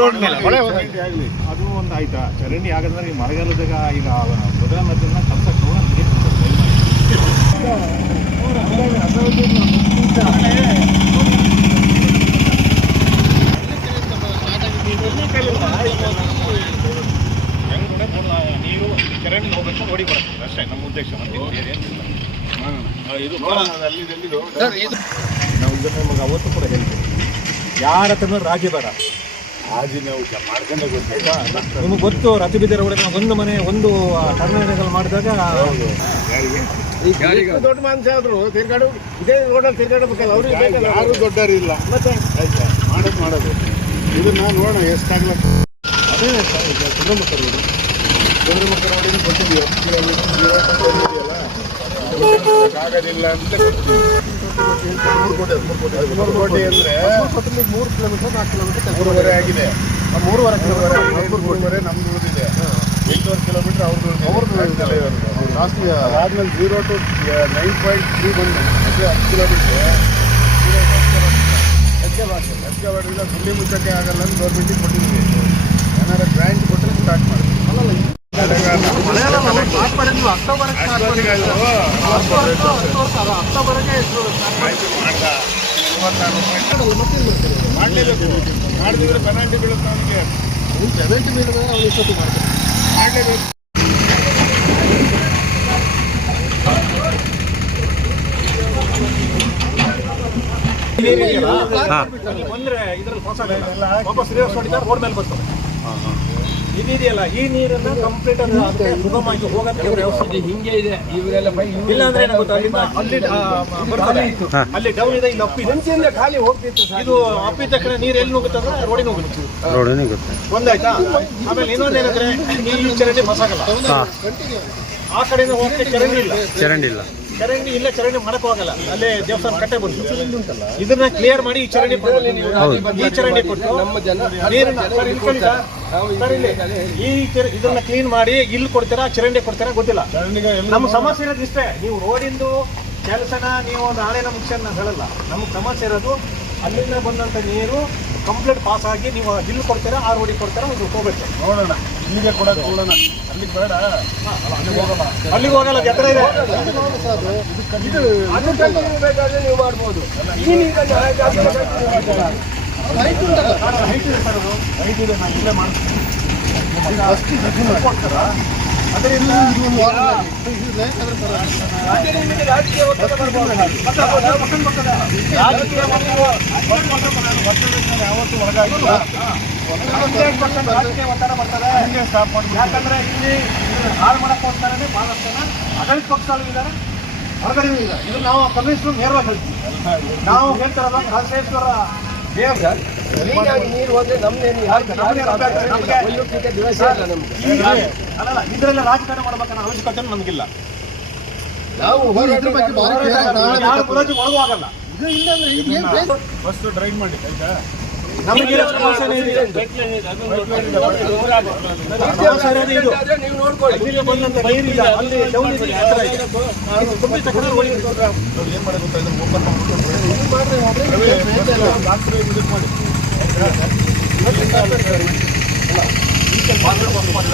Road ಮೇಲೆ ಆಗಲಿ ಅದು ಒಂದು ಆಯ್ತಾ. ಚರಂಡಿ ಆಗಂದ್ರೆ ಈ ಮಳೆಗಾಲದಾಗ ಈಗ ಮೊದಲ ಮದ್ದನ್ನ ಕಲ್ಸಕ್ಕೆ ನೀರು ಚರಂಡಿ ಹೋಗ್ಬೇಕು ನೋಡಿ ಬರುತ್ತೆ ಅಷ್ಟೇ ನಮ್ಮ ಉದ್ದೇಶ. ಇದು ನಾವು ಇದನ್ನು ನಮಗೆ ಅವತ್ತು ಕೂಡ ಹೇಳ್ತೀವಿ, ಯಾರ ಹತ್ರನೂ ರಾಜಿ ಬೇಡ. ರಾಜಿ ನಾವು ಮಾಡ್ಕೊಂಡೆ ಗೊತ್ತಾಯ್ತಾ. ನಿಮಗೆ ಗೊತ್ತು ರತಿಬಿದ್ದರ ಒಳಗೆ ಒಂದು ಮನೆ ಒಂದು ಟರ್ಮಿನಲ್ ಮಾಡಿದಾಗ ದೊಡ್ಡ ಮನುಷ್ಯ ಆದ್ರು ತಿರ್ಗಾಡು ಇದೇ ರೋಡಲ್ಲಿ ತಿರ್ಗಾಡಬೇಕಲ್ಲ. ಅವ್ರಿಗೆ ಯಾರು ದೊಡ್ಡರಿಲ್ಲ ಮತ್ತೆ ಆಯ್ತಾ ಮಾಡೋದು ಇದನ್ನ ನೋಡೋಣ ಎಷ್ಟಾಗ್ಲಕ್ಕ. ಅದೇ ಚಂದ್ರಮುಖ ರೋಡು ರೋಡಿಗೆ ಕೊಟ್ಟಿದ್ದೀವಿ 10 ಕಿಲೋಮೀಟರ್ ಆಗೋದಿಲ್ಲ ಅಂತ ಕೋಟೆ ಅಂದರೆ 3 ಕಿಲೋಮೀಟರ್ 4 ಕಿಲೋಮೀಟರ್ 3.5 ಆಗಿದೆ. 3.5 ನಮ್ದು ಉಳಿದಿದೆ. 8.5 ಕಿಲೋಮೀಟರ್ ಅವ್ರದ್ದು ಲಾಸ್ಟ್ ಆದ್ಮೇಲೆ 0 to 9.3 ಬಂದು ಅದೇ 10 ಕಿಲೋಮೀಟರ್ ಹೆಚ್ಚೆ ಮಾಡಿಲ್ಲ. ಗುಂಡಿ ಮುಚ್ಚಕ್ಕೆ ಆಗಲ್ಲ ಅಂತ ಗೌರ್ಮೆಂಟಿಗೆ ಕೊಟ್ಟಿದ್ದೀವಿ. ಏನಾರ ಗ್ರ್ಯಾಂಟ್ ಕೊಟ್ಟರೆ ಸ್ಟಾರ್ಟ್ ಮಾಡ್ತೀವಿ. ಮಾಡಲೇಬೇಕು. ಮಾಡಿದ್ರೆ ಪೆನಾಲ್ಟಿ ಬೀಳುತ್ತೆ ಅವನಿಗೆ. ಪೆನಾಲ್ಟಿ ಬೀಳಿದ್ರೆ ಅವ್ನು ಇಷ್ಟೊತ್ತು ಮಾಡ್ತಾರೆ. ಮಾಡಲೇಬೇಕು. ಬಂದ್ರೆ ಇದ್ರಲ್ಲಿ ವಾಪಸ್ ರಿವರ್ಸ್ ಹೊಡಿತಾರೆ, ರೋಡ್ ಮೇಲೆ ಬರ್ತದೆ. ಇದೆಯಲ್ಲ ಈ ನೀರನ್ನ ಕಂಪ್ಲೀಟ್ ಸುಗಮವಾಗಿ ಹೋಗೋದಕ್ಕೆ ವ್ಯವಸ್ಥೆ ಹಿಂಗೆ ಇದೆ. ಇವರೆಲ್ಲ ಇಲ್ಲ ಅಂದ್ರೆ ಅಲ್ಲಿ ಡೌನ್ ಇದೆ, ಇಲ್ಲಿ ಅಪ್ ಇದೆ, ಖಾಲಿ ಹೋಗ್ತಿತ್ತು. ಇದು ಅಪ್ಪಿದ ತಕ್ಷಣ ನೀರು ಎಲ್ಲಿ ಹೋಗುತ್ತೆ ಅಂದ್ರೆ ರೋಡಿನ ಹೋಗುತ್ತೆ. ಒಂದಾಯ್ತಾ. ಆಮೇಲೆ ಇನ್ನೊಂದೇನಂದ್ರೆ ಈ ಚರಂಡಿ ಮಸಾಗಲ್ಲ, ಆ ಕಡೆಯಿಂದ ಹೋಗಕ್ಕೆ ಚರಂಡಿ ಇಲ್ಲ. ಚರಂಡಿ ಮಾಡಕ್ ಹೋಗಲ್ಲ. ಅಲ್ಲೇ ದೇವಸ್ಥಾನ ಕಟ್ಟೆ ಬಂತು. ಇದನ್ನ ಕ್ಲಿಯರ್ ಮಾಡಿ ಈ ಚರಂಡಿ ಕೊಟ್ಟು ಇದನ್ನ ಕ್ಲೀನ್ ಮಾಡಿ ಇಲ್ಲಿ ಕೊಡ್ತೀರಾ, ಚರಂಡಿ ಕೊಡ್ತೀರಾ ಗೊತ್ತಿಲ್ಲ. ನಮ್ಮ ಸಮಸ್ಯೆ ಇರೋದು ಇಷ್ಟೇ. ನೀವು ರೋಡಿಂದು ಕೆಲಸನ ನೀವು ನಾಳೆನ ಮುಖ್ಯನ ಹೇಳಲ್ಲ. ನಮ್ಗೆ ಸಮಸ್ಯೆ ಇರೋದು ಅಲ್ಲಿಂದ ಬಂದಂತ ನೀರು ಕಂಪ್ಲೀಟ್ ಪಾಸ್ ಆಗಿ ನೀವು ಇಲ್ಲಿ ಕೊಡ್ತೀರಾ, ಆ ರೋಡಿಗೆ ಕೊಡ್ತೀರಾ, ಅದು ಹೋಗ್ಬೇಕು. ನೋಡೋಣ ಇಲ್ಲಿಗೆ ಕೊಡೋದು ನೋಡೋಣ. ಅಲ್ಲಿಗೆ ಬೇಡ, ಅಲ್ಲಿಗೆ ಹೋಗಲ್ಲ. ಎತ್ತರ ಇದೆ, ಬೇಕಾದ್ರೆ ನೀವು ಮಾಡ್ಬೋದು. ಹೈಟ್ ಇದೆ ಸರ್, ಅದು ಹೈಟ್ ಇದೆ. ನಾನು ಇಲ್ಲೇ ಮಾಡ್ತೀನಿ. ಕೊಡ್ತಾರಾ ಅದರಿಂದ ರಾಜಕೀಯ ಒತ್ತಡ ಬರ್ಬೋದು. ಯಾವತ್ತು ಒಳಗಾಗಿಲ್ಲ. ರಾಜಕೀಯ ಒತ್ತಡ ಬರ್ತದೆ. ಸ್ಟಾಪ್ ಮಾಡಿ. ಯಾಕಂದ್ರೆ ಇಲ್ಲಿ ಹಾಳು ಮಾಡಕ್ಕೆ ಹೋಗ್ತಾರೆ. ಬಹಳಷ್ಟು ಜನ ಆಡಳಿತ ಪಕ್ಷದಲ್ಲಿದ್ದಾರೆ, ಹೊರಗಡೆ ಇದೆ. ಇದು ನಾವು ಕಮಿಷನ್ ನೇರವಾಗಿ ಹೇಳ್ತೀವಿ. ನಾವು ಹೇಳ್ತಾರಲ್ಲ ರಾಜಶೇಶ್ವರ ನೀರು ಹೋದ್ರೆ ಅಲ್ಲ, ಇದರೆಲ್ಲ ರಾಜಕಾರಣ ಮಾಡ್ಬೇಕನ್ನೋ ಅವಶ್ಯಕತೆ ನಮಗಿಲ್ಲ. ನಾವು ಒಳಗೋಗಲ್ಲ. ಫಸ್ಟ್ ಡ್ರೈವ್ ಮಾಡಿ ಆಯ್ತಾ. ನಮಗೆ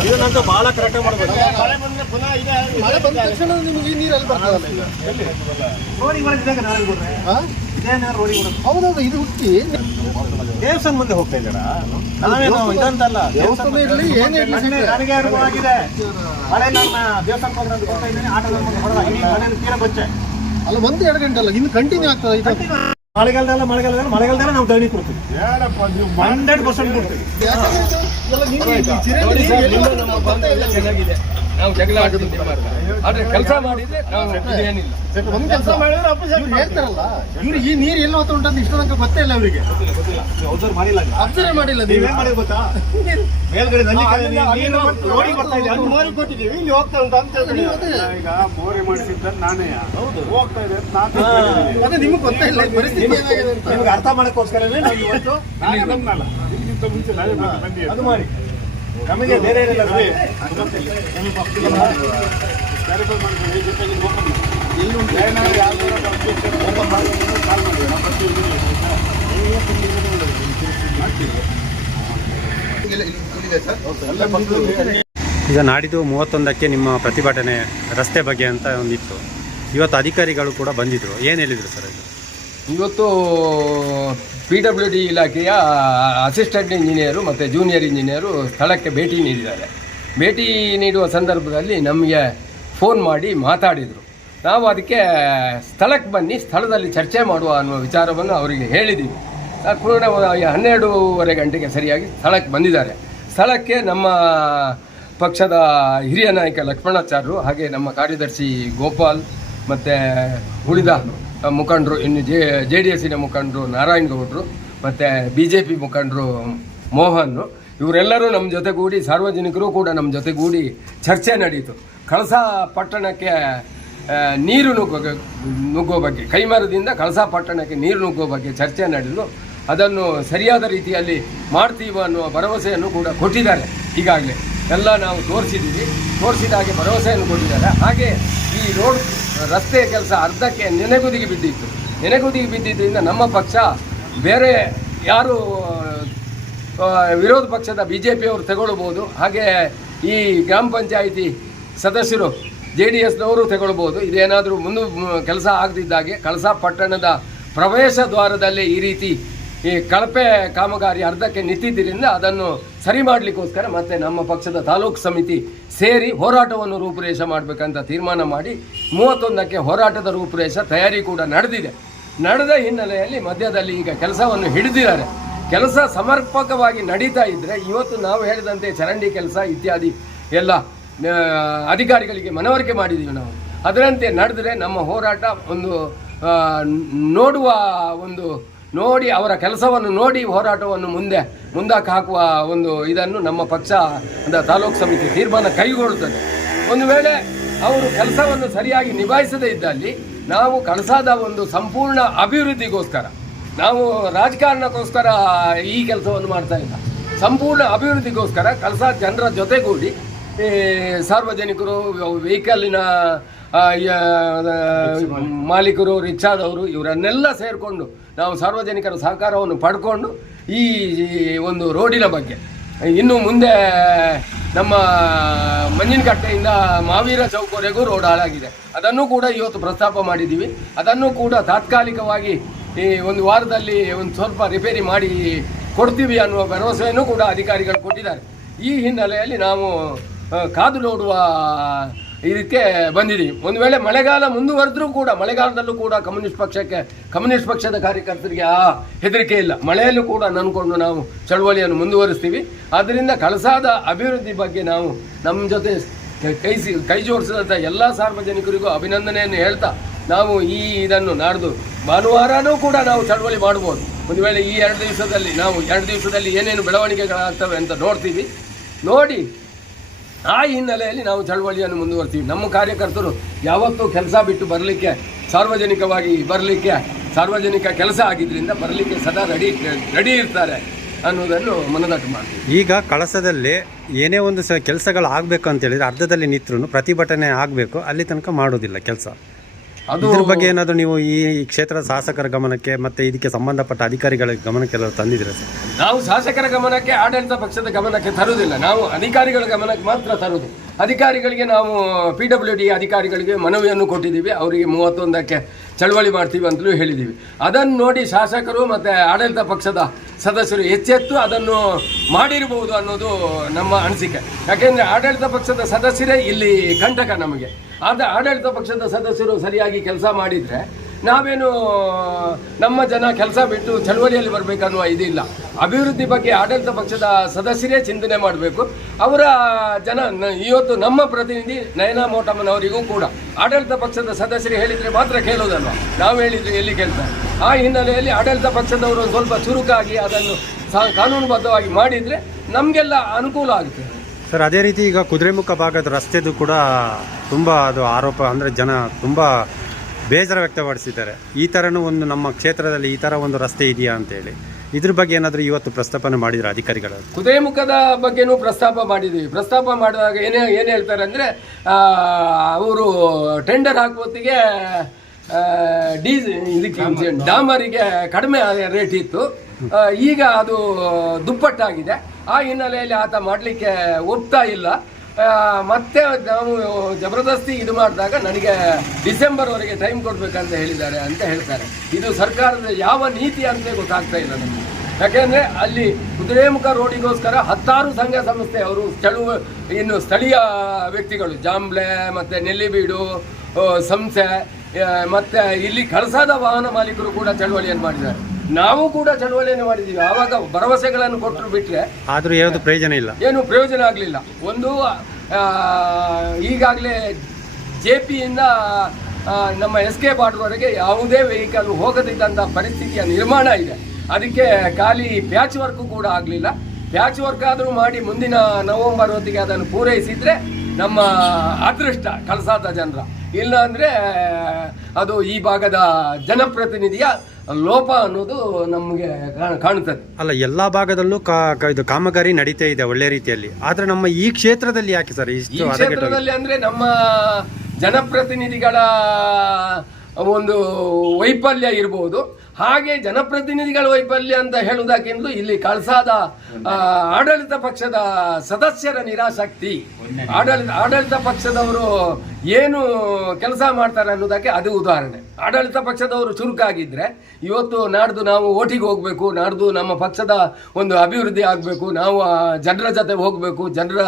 ಇದನ್ನಂತೂ ಬಹಳ ಕರೆಕ್ಟ್ ಮಾಡಬೇಕು. ಹೌದೌದು, ಇದು ಹುಟ್ಟಿ ದೇವಸ್ಥಾನ ಮುಂದೆ ಹೋಗ್ತಾ ಇದ್ದಾರಾ? ನಾವೇನು ಇದಂತಲ್ಲ. ದೇವಸ್ಥಾನ ಇರಲಿ ಏನೇ ಇರಲಿ, ನನಗೆ ಅನುಭವ ಆಗಿದೆ. ಮಳೆ ನನ್ನ ದೇವಸ್ಥಾನಕ್ಕೆ ಹೋಗ್ತಾ ಹೋಗ್ತಾ ಇದ್ದೀನಿ, ಆಟೋದ ಮುಂದೆ ಹೊಡೆದ ಇಡೀ ಮನೆ ತೀರ ಬಚ್ಚೆ. ಅಲ್ಲ 1-2 ಗಂಟೆ ಅಲ್ಲ, ಇನ್ನು ಕಂಟಿನ್ಯೂ ಆಗ್ತದೆ. ಮಳೆಗಾಲದಲ್ಲ ನಾವು ದಣಿ ಕೊಡ್ತೀವಿ. 100% ಕೊಡ್ತೀವಿ. ಚೆನ್ನಾಗಿದೆ. ನಾವು ಜಗಳ ಆದ್ರೆ ಕೆಲಸ ಮಾಡಿದ್ರೆ ಏನಿಲ್ಲ. ಒಂದು ಕೆಲಸ ಮಾಡಿದ್ರೆ ಹೇಳ್ತಾರಲ್ಲ, ಇವ್ರು ಈ ನೀರು ಎಲ್ಲ ಹೊತ್ತು ಉಂಟಂತ ಇಷ್ಟ ತನಕ ಗೊತ್ತೇ ಇಲ್ಲ ಅವರಿಗೆ. ಅಬ್ಸರ್ವ್ ಮಾಡಿಲ್ಲ. ನೀವೇನ್ ಮಾಡಿ ಗೊತ್ತಾ, ಮೇಲ್ಗಡೆ ರೋಡಿ ಬರ್ತಾ ಇದೆ, ಅದು ಮೋರಿ ಕೊಟ್ಟಿದ್ದೀವಿ, ಇಲ್ಲಿ ಹೋಗ್ತಾ ಉಂಟು ಅಂತ ಈಗ ಮೋರಿ ಮಾಡಿಸಿದ್ದ ನಾನೇ ಹೋಗ್ತಾ ಇದೆ. ಅದೇ ನಿಮ್ಗೆ ಗೊತ್ತೇ ಇಲ್ಲ ಪರಿಸ್ಥಿತಿ ಏನಾಗಿದೆ ಅಂತ. ನಿಮ್ಗೆ ಅರ್ಥ ಮಾಡಕ್ಕೋಸ್ಕರನೇ ನಾವು ಇವತ್ತು ಇದಕ್ಕಿಂತ ಮುಂಚೆ ಅದು ಮಾಡಿ ನಮಗೆ ಬೇರೆ ಏನಿಲ್ಲ. ಕ್ಯಾರಿಫೈ ಮಾಡ್ತೀವಿ ಜೊತೆಗೆ ಓಪನ್ ಓಪನ್ ಮಾಡಿ ಕಾಲ್ ಮಾಡಿ. ಇಲ್ಲಿದೆ ಸರ್. ಈಗ ನಾಡಿದ್ದು 31ಕ್ಕೆ ನಿಮ್ಮ ಪ್ರತಿಭಟನೆ ರಸ್ತೆ ಬಗ್ಗೆ ಅಂತ ಒಂದಿತ್ತು. ಇವತ್ತು ಅಧಿಕಾರಿಗಳು ಕೂಡ ಬಂದಿದ್ದರು, ಏನು ಹೇಳಿದರು ಸರ್? ಇದು ಇವತ್ತು PWD ಇಲಾಖೆಯ ಅಸಿಸ್ಟೆಂಟ್ ಇಂಜಿನಿಯರು ಮತ್ತು ಜೂನಿಯರ್ ಇಂಜಿನಿಯರು ಸ್ಥಳಕ್ಕೆ ಭೇಟಿ ನೀಡಿದ್ದಾರೆ. ಭೇಟಿ ನೀಡುವ ಸಂದರ್ಭದಲ್ಲಿ ನಮಗೆ ಫೋನ್ ಮಾಡಿ ಮಾತಾಡಿದರು. ನಾವು ಅದಕ್ಕೆ ಸ್ಥಳಕ್ಕೆ ಬನ್ನಿ, ಸ್ಥಳದಲ್ಲಿ ಚರ್ಚೆ ಮಾಡುವ ಅನ್ನುವ ವಿಚಾರವನ್ನು ಅವರಿಗೆ ಹೇಳಿದ್ದೀವಿ. ಪೂರ್ಣ 12:30 ಗಂಟೆಗೆ ಸರಿಯಾಗಿ ಸ್ಥಳಕ್ಕೆ ಬಂದಿದ್ದಾರೆ. ಸ್ಥಳಕ್ಕೆ ನಮ್ಮ ಪಕ್ಷದ ಹಿರಿಯ ನಾಯಕ ಲಕ್ಷ್ಮಣಾಚಾರ್ಯರು, ಹಾಗೆ ನಮ್ಮ ಕಾರ್ಯದರ್ಶಿ ಗೋಪಾಲ್ ಮತ್ತು ಉಳಿದ ಮುಖಂಡರು, ಇನ್ನು JDSನ ಮುಖಂಡರು ನಾರಾಯಣ್ ಗೌಡರು ಮತ್ತು BJP ಮುಖಂಡರು ಮೋಹನ್, ಇವರೆಲ್ಲರೂ ನಮ್ಮ ಜೊತೆಗೂಡಿ, ಸಾರ್ವಜನಿಕರು ಕೂಡ ನಮ್ಮ ಜೊತೆಗೂಡಿ ಚರ್ಚೆ ನಡೆಯಿತು. ಕಳಸಾ ಪಟ್ಟಣಕ್ಕೆ ನೀರು ನುಗ್ಗೋ ಬಗ್ಗೆ, ಕೈಮರದಿಂದ ಕಳಸಾ ಪಟ್ಟಣಕ್ಕೆ ನೀರು ನುಗ್ಗೋ ಬಗ್ಗೆ ಚರ್ಚೆ ನಡೆದು ಅದನ್ನು ಸರಿಯಾದ ರೀತಿಯಲ್ಲಿ ಮಾಡ್ತೀವಿ ಅನ್ನುವ ಭರವಸೆಯನ್ನು ಕೂಡ ಕೊಟ್ಟಿದ್ದಾರೆ. ಈಗಾಗಲೇ ಎಲ್ಲ ನಾವು ತೋರಿಸಿದ್ದೀವಿ, ತೋರಿಸಿದ ಹಾಗೆ ಭರವಸೆಯನ್ನು ಕೊಟ್ಟಿದ್ದಾರೆ. ಹಾಗೆ ಈ ರಸ್ತೆ ಕೆಲಸ ಅರ್ಧಕ್ಕೆ ನೆನೆಗುದಿಗೆ ಬಿದ್ದಿತ್ತು. ನೆನೆಗುದಿಗೆ ಬಿದ್ದಿದ್ದರಿಂದ ನಮ್ಮ ಪಕ್ಷ ಬೇರೆ ಯಾರು ವಿರೋಧ ಪಕ್ಷದ BJP ಅವರು ತಗೊಳ್ಬೋದು, ಹಾಗೆ ಈ ಗ್ರಾಮ ಪಂಚಾಯಿತಿ ಸದಸ್ಯರು JDSನವರು ತಗೊಳ್ಬೋದು. ಇದೇನಾದರೂ ಕೆಲಸ ಆಗದಿದ್ದಾಗೆ ಕಳಸಾ ಪಟ್ಟಣದ ಪ್ರವೇಶ ದ್ವಾರದಲ್ಲಿ ಈ ರೀತಿ ಈ ಕಳಪೆ ಕಾಮಗಾರಿ ಅರ್ಧಕ್ಕೆ ನಿಂತಿದ್ದರಿಂದ ಅದನ್ನು ಸರಿ ಮಾಡಲಿಕ್ಕೋಸ್ಕರ ಮತ್ತೆ ನಮ್ಮ ಪಕ್ಷದ ತಾಲೂಕು ಸಮಿತಿ ಸೇರಿ ಹೋರಾಟವನ್ನು ರೂಪುರೇಷ ಮಾಡಬೇಕಂತ ತೀರ್ಮಾನ ಮಾಡಿ 31ಕ್ಕೆ ಹೋರಾಟದ ರೂಪುರೇಷ ತಯಾರಿ ಕೂಡ ನಡೆದ ಹಿನ್ನೆಲೆಯಲ್ಲಿ ಮಧ್ಯದಲ್ಲಿ ಈಗ ಕೆಲಸವನ್ನು ಹಿಡಿದಿದ್ದಾರೆ. ಕೆಲಸ ಸಮರ್ಪಕವಾಗಿ ನಡೀತಾ ಇದ್ದರೆ ಇವತ್ತು ನಾವು ಹೇಳಿದಂತೆ ಚರಂಡಿ ಕೆಲಸ ಇತ್ಯಾದಿ ಎಲ್ಲ ಅಧಿಕಾರಿಗಳಿಗೆ ಮನವರಿಕೆ ಮಾಡಿದ್ದೀವಿ. ನಾವು ಅದರಂತೆ ನಡೆದರೆ ನಮ್ಮ ಹೋರಾಟ ನೋಡಿ ಅವರ ಕೆಲಸವನ್ನು ನೋಡಿ ಹೋರಾಟವನ್ನು ಮುಂದಕ್ಕೆ ಹಾಕುವ ಇದನ್ನು ನಮ್ಮ ಪಕ್ಷ ತಾಲೂಕು ಸಮಿತಿ ತೀರ್ಮಾನ ಕೈಗೊಳ್ಳುತ್ತದೆ. ಒಂದು ವೇಳೆ ಅವರು ಕೆಲಸವನ್ನು ಸರಿಯಾಗಿ ನಿಭಾಯಿಸದೇ ಇದ್ದಲ್ಲಿ ನಾವು ಕಳಸಾದ ಸಂಪೂರ್ಣ ಅಭಿವೃದ್ಧಿಗೋಸ್ಕರ, ನಾವು ರಾಜಕಾರಣಕ್ಕೋಸ್ಕರ ಈ ಕೆಲಸವನ್ನು ಮಾಡ್ತಾ ಇಲ್ಲ, ಸಂಪೂರ್ಣ ಅಭಿವೃದ್ಧಿಗೋಸ್ಕರ ಕಳಸಾ ಜನರ ಜೊತೆಗೂಡಿ ಸಾರ್ವಜನಿಕರು, ವೆಹಿಕಲ್ಲಿನ ಮಾಲೀಕರು, ರಿಕ್ಷಾದವರು ಇವರನ್ನೆಲ್ಲ ಸೇರಿಕೊಂಡು ನಾವು ಸಾರ್ವಜನಿಕರ ಸಹಕಾರವನ್ನು ಪಡ್ಕೊಂಡು ಈ ರೋಡಿನ ಬಗ್ಗೆ ಇನ್ನು ಮುಂದೆ ನಮ್ಮ ಮಂಜಿನಕಟ್ಟೆಯಿಂದ ಮಾವೀರ ಚೌಕವರೆಗೂ ರೋಡ್ ಹಾಳಾಗಿದೆ. ಅದನ್ನು ಕೂಡ ಇವತ್ತು ಪ್ರಸ್ತಾಪ ಮಾಡಿದ್ದೀವಿ. ಅದನ್ನು ಕೂಡ ತಾತ್ಕಾಲಿಕವಾಗಿ ಈ ವಾರದಲ್ಲಿ ಸ್ವಲ್ಪ ರಿಪೇರಿ ಮಾಡಿ ಕೊಡ್ತೀವಿ ಅನ್ನುವ ಭರವಸೆಯನ್ನು ಕೂಡ ಅಧಿಕಾರಿಗಳು ಕೊಟ್ಟಿದ್ದಾರೆ. ಈ ಹಿನ್ನೆಲೆಯಲ್ಲಿ ನಾವು ಕಾದು ನೋಡುವ ಇದಕ್ಕೆ ಬಂದಿದ್ದೀವಿ. ಒಂದು ವೇಳೆ ಮಳೆಗಾಲ ಮುಂದುವರೆದ್ರೂ ಕೂಡ, ಮಳೆಗಾಲದಲ್ಲೂ ಕೂಡ ಕಮ್ಯುನಿಸ್ಟ್ ಪಕ್ಷದ ಕಾರ್ಯಕರ್ತರಿಗೆ ಆ ಹೆದರಿಕೆ ಇಲ್ಲ. ಮಳೆಯಲ್ಲೂ ಕೂಡ ನಂಬ್ಕೊಂಡು ನಾವು ಚಳವಳಿಯನ್ನು ಮುಂದುವರಿಸ್ತೀವಿ. ಆದ್ದರಿಂದ ಕಳಸಾದ ಅಭಿವೃದ್ಧಿ ಬಗ್ಗೆ ನಾವು ನಮ್ಮ ಜೊತೆ ಕೈ ಜೋಡಿಸಿದಂಥ ಎಲ್ಲ ಸಾರ್ವಜನಿಕರಿಗೂ ಅಭಿನಂದನೆಯನ್ನು ಹೇಳ್ತಾ, ನಾವು ಇದನ್ನು ನಾಡ್ದು ಭಾನುವಾರನೂ ಕೂಡ ನಾವು ಚಳವಳಿ ಮಾಡ್ಬೋದು. ಒಂದು ವೇಳೆ ಈ 2 ದಿವಸದಲ್ಲಿ ಏನೇನು ಬೆಳವಣಿಗೆಗಳಾಗ್ತವೆ ಅಂತ ನೋಡಿ ಆ ಹಿನ್ನೆಲೆಯಲ್ಲಿ ನಾವು ಚಳವಳಿಯನ್ನು ಮುಂದುವರ್ತೀವಿ. ನಮ್ಮ ಕಾರ್ಯಕರ್ತರು ಯಾವತ್ತೂ ಕೆಲಸ ಬಿಟ್ಟು ಬರಲಿಕ್ಕೆ, ಸಾರ್ವಜನಿಕ ಕೆಲಸ ಆಗಿದ್ದರಿಂದ ಬರಲಿಕ್ಕೆ ಸದಾ ರೆಡಿ ಇರ್ತಾರೆ ಅನ್ನೋದನ್ನು ಮನದಟ್ಟು ಮಾಡ್ತೀವಿ. ಈಗ ಕಳಸದಲ್ಲಿ ಏನೇ ಒಂದು ಕೆಲಸಗಳು ಆಗಬೇಕು ಅಂತ ಹೇಳಿದ್ರೆ ಅರ್ಧದಲ್ಲಿ ನಿಂತರೂ ಪ್ರತಿಭಟನೆ ಆಗಬೇಕು, ಅಲ್ಲಿ ತನಕ ಮಾಡೋದಿಲ್ಲ ಕೆಲಸ. ಅದ್ರ ಬಗ್ಗೆ ಏನಾದರೂ ನೀವು ಈ ಕ್ಷೇತ್ರದ ಶಾಸಕರ ಗಮನಕ್ಕೆ ಮತ್ತೆ ಇದಕ್ಕೆ ಸಂಬಂಧಪಟ್ಟ ಅಧಿಕಾರಿಗಳ ಗಮನಕ್ಕೆಲ್ಲ ತಂದಿದ್ದೀರಾ ಸರ್? ನಾವು ಶಾಸಕರ ಗಮನಕ್ಕೆ, ಆಡಳಿತ ಪಕ್ಷದ ಗಮನಕ್ಕೆ ತರುವುದಿಲ್ಲ. ನಾವು ಅಧಿಕಾರಿಗಳ ಗಮನಕ್ಕೆ ಮಾತ್ರ ತರುವುದು. ಅಧಿಕಾರಿಗಳಿಗೆ ನಾವು PWD ಅಧಿಕಾರಿಗಳಿಗೆ ಮನವಿಯನ್ನು ಕೊಟ್ಟಿದ್ದೀವಿ. ಅವರಿಗೆ 31ಕ್ಕೆ ಚಳವಳಿ ಮಾಡ್ತೀವಿ ಅಂತಲೂ ಹೇಳಿದ್ದೀವಿ. ಅದನ್ನು ನೋಡಿ ಶಾಸಕರು ಮತ್ತು ಆಡಳಿತ ಪಕ್ಷದ ಸದಸ್ಯರು ಎಚ್ಚೆತ್ತು ಅದನ್ನು ಮಾಡಿರಬಹುದು ಅನ್ನೋದು ನಮ್ಮ ಅನಿಸಿಕೆ. ಯಾಕೆಂದರೆ ಆಡಳಿತ ಪಕ್ಷದ ಸದಸ್ಯರೇ ಇಲ್ಲಿ ಕಂಟಕ ನಮಗೆ. ಆಡಳಿತ ಪಕ್ಷದ ಸದಸ್ಯರು ಸರಿಯಾಗಿ ಕೆಲಸ ಮಾಡಿದರೆ ನಾವೇನು ನಮ್ಮ ಜನ ಕೆಲಸ ಬಿಟ್ಟು ಚಳವಳಿಯಲ್ಲಿ ಬರಬೇಕನ್ನುವ ಇದಿಲ್ಲ. ಅಭಿವೃದ್ಧಿ ಬಗ್ಗೆ ಆಡಳಿತ ಪಕ್ಷದ ಸದಸ್ಯರೇ ಚಿಂತನೆ ಮಾಡಬೇಕು. ಅವರ ಇವತ್ತು ನಮ್ಮ ಪ್ರತಿನಿಧಿ ನಯನಾ ಮೋಟಮ್ಮನವರಿಗೂ ಕೂಡ ಆಡಳಿತ ಪಕ್ಷದ ಸದಸ್ಯರು ಹೇಳಿದರೆ ಮಾತ್ರ ಕೇಳೋದಲ್ವ, ನಾವು ಹೇಳಿದರೆ ಎಲ್ಲಿ ಕೇಳ್ತಾರೆ. ಆ ಹಿನ್ನೆಲೆಯಲ್ಲಿ ಆಡಳಿತ ಪಕ್ಷದವರು ಸ್ವಲ್ಪ ಚುರುಕಾಗಿ ಅದನ್ನು ಕಾನೂನುಬದ್ಧವಾಗಿ ಮಾಡಿದರೆ ನಮಗೆಲ್ಲ ಅನುಕೂಲ ಆಗುತ್ತೆ ಸರ್. ಅದೇ ರೀತಿ ಈಗ ಕುದುರೆಮುಖ ಭಾಗದ ರಸ್ತೆದು ಕೂಡ ತುಂಬ ಅದು ಆರೋಪ, ಅಂದರೆ ಜನ ತುಂಬ ಬೇಸರ ವ್ಯಕ್ತಪಡಿಸಿದ್ದಾರೆ. ಈ ಥರನೂ ನಮ್ಮ ಕ್ಷೇತ್ರದಲ್ಲಿ ಈ ಥರ ರಸ್ತೆ ಇದೆಯಾ ಅಂತೇಳಿ. ಇದ್ರ ಬಗ್ಗೆ ಏನಾದರೂ ಇವತ್ತು ಪ್ರಸ್ತಾಪನೆ ಮಾಡಿದ್ರೆ ಅಧಿಕಾರಿಗಳು? ಕುದುರೆಮುಖದ ಬಗ್ಗೆನೂ ಪ್ರಸ್ತಾಪ ಮಾಡಿದ್ದೀವಿ. ಪ್ರಸ್ತಾಪ ಮಾಡಿದಾಗ ಏನು ಹೇಳ್ತಾರೆ ಅಂದರೆ, ಅವರು ಟೆಂಡರ್ ಹಾಕುವತ್ತಿಗೆ ಡಾಮರಿಗೆ ಕಡಿಮೆ ರೇಟ್ ಇತ್ತು, ಈಗ ಅದು ದುಪ್ಪಟ್ಟಾಗಿದೆ. ಆ ಹಿನ್ನೆಲೆಯಲ್ಲಿ ಆತ ಮಾಡಲಿಕ್ಕೆ ಒಪ್ತಾ ಇಲ್ಲ. ಮತ್ತೆ ನಾವು ಜಬರ್ದಸ್ತಿ ಇದು ಮಾಡಿದಾಗ ನನಗೆ ಡಿಸೆಂಬರ್ವರೆಗೆ ಟೈಮ್ ಕೊಡಬೇಕಂತ ಹೇಳಿದ್ದಾರೆ ಅಂತ ಹೇಳ್ತಾರೆ. ಇದು ಸರ್ಕಾರದ ಯಾವ ನೀತಿ ಅಂತ ಗೊತ್ತಾಗ್ತಾ ಇಲ್ಲ ನಮಗೆ. ಯಾಕೆಂದರೆ ಅಲ್ಲಿ ಕುದುರೆಮುಖ ರೋಡಿಗೋಸ್ಕರ 10 ಸಂಘ ಸಂಸ್ಥೆ ಅವರು ಇನ್ನು ಸ್ಥಳೀಯ ವ್ಯಕ್ತಿಗಳು ಜಾಂಬ್ಲೆ ಮತ್ತು ನೆಲ್ಲಿಬೀಡು ಸಂಸ್ಥೆ ಮತ್ತು ಇಲ್ಲಿ ಕಳಸಾದ ವಾಹನ ಮಾಲೀಕರು ಕೂಡ ಚಳವಳಿಯನ್ನು ಮಾಡಿದ್ದಾರೆ. ನಾವು ಕೂಡ ಚಳವಳಿಯನ್ನು ಮಾಡಿದ್ದೀವಿ. ಆವಾಗ ಭರವಸೆಗಳನ್ನು ಕೊಟ್ಟರು ಬಿಟ್ಟರೆ ಆದರೂ ಯಾವುದು ಪ್ರಯೋಜನ ಇಲ್ಲ, ಏನು ಪ್ರಯೋಜನ ಆಗಲಿಲ್ಲ. ಒಂದು ಈಗಾಗಲೇ JPಯಿಂದ ನಮ್ಮ SK ಬಾರ್ಡ್ವರೆಗೆ ಯಾವುದೇ ವೆಹಿಕಲ್ ಹೋಗದಿದ್ದಂಥ ಪರಿಸ್ಥಿತಿಯ ನಿರ್ಮಾಣ ಇದೆ. ಅದಕ್ಕೆ ಖಾಲಿ ಪ್ಯಾಚ್ ವರ್ಕ್ ಕೂಡ ಆಗಲಿಲ್ಲ. ಪ್ಯಾಚ್ ವರ್ಕ್ ಆದರೂ ಮಾಡಿ ಮುಂದಿನ ನವೆಂಬರ್ ಹೊತ್ತಿಗೆ ಅದನ್ನು ಪೂರೈಸಿದರೆ ನಮ್ಮ ಅದೃಷ್ಟ ಕಳಸಾದ ಜನರ. ಇಲ್ಲ ಅಂದರೆ ಅದು ಈ ಭಾಗದ ಜನಪ್ರತಿನಿಧಿಯ ಲೋಪ ಅನ್ನೋದು ನಮಗೆ ಕಾಣುತ್ತದೆ. ಅಲ್ಲ, ಎಲ್ಲ ಭಾಗದಲ್ಲೂ ಇದು ಕಾಮಗಾರಿ ನಡೀತಾ ಇದೆ ಒಳ್ಳೆ ರೀತಿಯಲ್ಲಿ. ಆದ್ರೆ ನಮ್ಮ ಈ ಕ್ಷೇತ್ರದಲ್ಲಿ ಯಾಕೆ ಸರ್ ಈ ಕ್ಷೇತ್ರದಲ್ಲಿ ಅಂದ್ರೆ ನಮ್ಮ ಜನಪ್ರತಿನಿಧಿಗಳ ಒಂದು ವೈಫಲ್ಯ ಇರಬಹುದು. ಹಾಗೆ ಜನಪ್ರತಿನಿಧಿಗಳ ವೈಫಲ್ಯ ಅಂತ ಹೇಳುವುದಕ್ಕಿಂತ ಇಲ್ಲಿ ಕಳಸಾದ ಆಡಳಿತ ಪಕ್ಷದ ಸದಸ್ಯರ ನಿರಾಸಕ್ತಿ, ಆಡಳಿತ ಪಕ್ಷದವರು ಏನು ಕೆಲಸ ಮಾಡ್ತಾರೆ ಅನ್ನೋದಕ್ಕೆ ಅದು ಉದಾಹರಣೆ. ಆಡಳಿತ ಪಕ್ಷದವರು ಚುರುಕಾಗಿದ್ದರೆ ಇವತ್ತು ನಾಡ್ದು ನಾವು ಓಟಿಗೆ ಹೋಗಬೇಕು, ನಾಡ್ದು ನಮ್ಮ ಪಕ್ಷದ ಒಂದು ಅಭಿವೃದ್ಧಿ ಆಗಬೇಕು, ನಾವು ಜನರ ಜೊತೆ ಹೋಗಬೇಕು, ಜನರ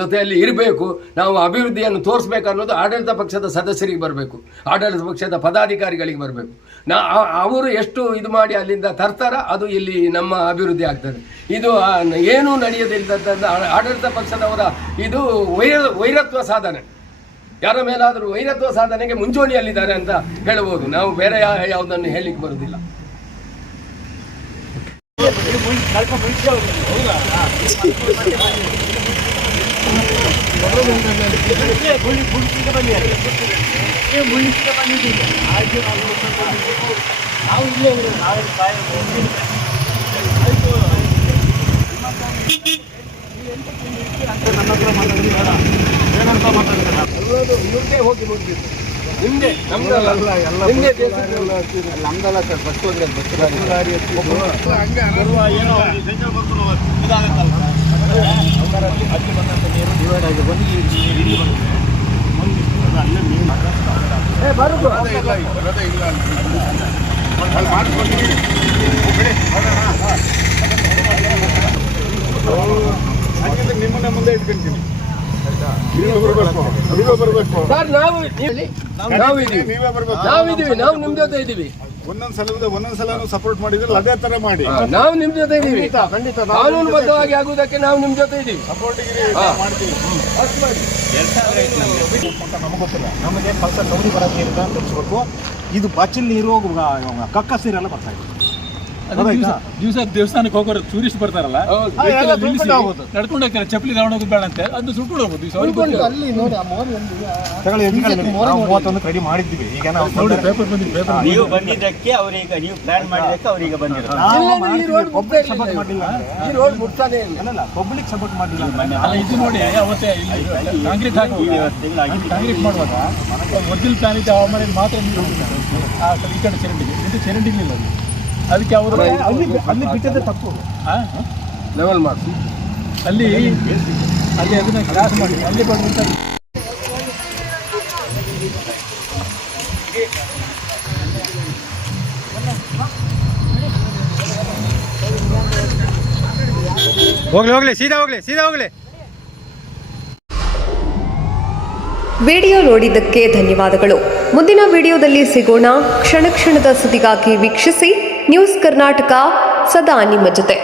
ಜೊತೆಯಲ್ಲಿ ಇರಬೇಕು, ನಾವು ಅಭಿವೃದ್ಧಿಯನ್ನು ತೋರಿಸ್ಬೇಕು ಅನ್ನೋದು ಆಡಳಿತ ಪಕ್ಷದ ಸದಸ್ಯರಿಗೆ ಬರಬೇಕು, ಆಡಳಿತ ಪಕ್ಷದ ಪದಾಧಿಕಾರಿಗಳಿಗೆ ಬರಬೇಕು. ಅವರು ಎಷ್ಟು ಇದು ಮಾಡಿ ಅಲ್ಲಿಂದ ತರ್ತಾರ ಅದು ಇಲ್ಲಿ ನಮ್ಮ ಅಭಿವೃದ್ಧಿ ಆಗ್ತದೆ. ಇದು ಏನೂ ನಡೆಯದಿಲ್ಲದ ಆಡಳಿತ ಪಕ್ಷದವರ ಇದು ವೈರತ್ವ ಸಾಧನೆ. ಯಾರ ಮೇಲಾದರೂ ವೈರತ್ವ ಸಾಧನೆಗೆ ಮುಂಚೂಣಿಯಲ್ಲಿದ್ದಾರೆ ಅಂತ ಹೇಳಬಹುದು. ನಾವು ಬೇರೆ ಯಾವುದನ್ನು ಹೇಳಲಿಕ್ಕೆ ಬರುವುದಿಲ್ಲ. ನಿಮ್ದೇ ಹೋಗಿ ಮುಗಿದಿತ್ತು, ನಿಮ್ದೇ ನಮ್ದಲ್ಲ ನಿಮ್ಮನ್ನ ಮುಂದೆ ಇಟ್ಕೊಂತೀನಿ. ನಾವಿದೀವಿ, ನಾವು ನಿಮ್ ಜೊತೆ ಇದೀವಿ. ಒಂದೊಂದ್ಸಲ ಸಪೋರ್ಟ್ ಮಾಡಿದ್ರೆ ಅದೇ ತರ ಮಾಡಿ. ನಾವು ನಿಮ್ ಜೊತೆ ಇದೀವಿ, ಕಾನೂನುಬದ್ಧವಾಗಿ ಆಗುವುದಕ್ಕೆ ನಾವು ನಿಮ್ ಜೊತೆ ಇದೀವಿ. ಮಾಡ್ತೀವಿ. ನಮಗೆ ಗೊತ್ತಿಲ್ಲ, ನಮಗೆ ಕಳಸ ಕೌಡಿ ಬರೋಕೆ ಅಂತ ತೋರಿಸ್ಬೇಕು. ಇದು ಬಚ್ಚಲ್ ನೀರು ಕಕ್ಕಸ್ ನೀರೆಲ್ಲ ಬರ್ತಾ ಇದೆ. ದಿವಸ ದೇವಸ್ಥಾನಕ್ಕೆ ಹೋಗೋರು ಟೂರಿಸ್ಟ್ ಬರ್ತಾರಲ್ಲ, ನಡ್ಕೊಂಡು ಹೋಗ್ತಾರೆ, ಚಪ್ಪಲಿ ತಗೊಂಡೋಗೋದು ಬೇಡ ಅಂತ ಅದು ಸುಟ್ಕೊಂಡು ಹೋಗ್ಬೋದು. 31 ರೆಡಿ ಮಾಡಿದ್ವಿ. ಈಗ ನಾವು ಪೇಪರ್ ಬಂದಿದ್ದು, ನೀವು ಬಂದಿದ್ದಕ್ಕೆ ಅವರೀಗ ನೀವು ಪ್ಲಾನ್ ಮಾಡಿದ್ದಕ್ಕೆ ಅವರೀಗ ಬಂದಿರೋದು. ಪಬ್ಲಿಕ್ ಸಪೋರ್ಟ್ ಮಾಡಲಿಲ್ಲ, ಪಬ್ಲಿಕ್ ಸಪೋರ್ಟ್ ಮಾಡಲಿಲ್ಲ. ಇದು ನೋಡಿ ಅವತ್ತೇ ಕಾಂಕ್ರೀಟ್ ಕಾಂಕ್ರೀಟ್ ಮಾಡುವಾಗ ಮೊದಲು ಪ್ಲಾನ್ ಇದ್ದ ಹವಾಮಾನ ಮಾತ್ರ ನೀರು ಈ ಕಡೆ ಚರಂಡಿಗೆ, ಇದು ಚರಂಡಿಗಳಿಲ್ಲ. ಅದಕ್ಕೆ ಅವರು ಅಲ್ಲಿ ಬಿಟ್ಟದೆ ತಪ್ಪು. ಲೆವೆಲ್ ಮಾಡಿಸಿ ಅಲ್ಲಿ ಅದನ್ನ ಕ್ರಾಸ್ ಮಾಡಿ ಅಲ್ಲಿ ಬಂದಂತ ಹೋಗ್ಲಿ ಸೀದಾ ಹೋಗ್ಲಿ. ವಿಡಿಯೋ ನೋಡಿದ್ದಕ್ಕೆ ಧನ್ಯವಾದಗಳು. ಮುಂದಿನ ವಿಡಿಯೋದಲ್ಲಿ ಸಿಗೋಣ. ಕ್ಷಣ ಕ್ಷಣದ ಸುದ್ದಿಗಾಗಿ ವೀಕ್ಷಿಸಿ ನ್ಯೂಸ್ ಕರ್ನಾಟಕ, ಸದಾ ನಿಮ್ಮ ಜೊತೆ.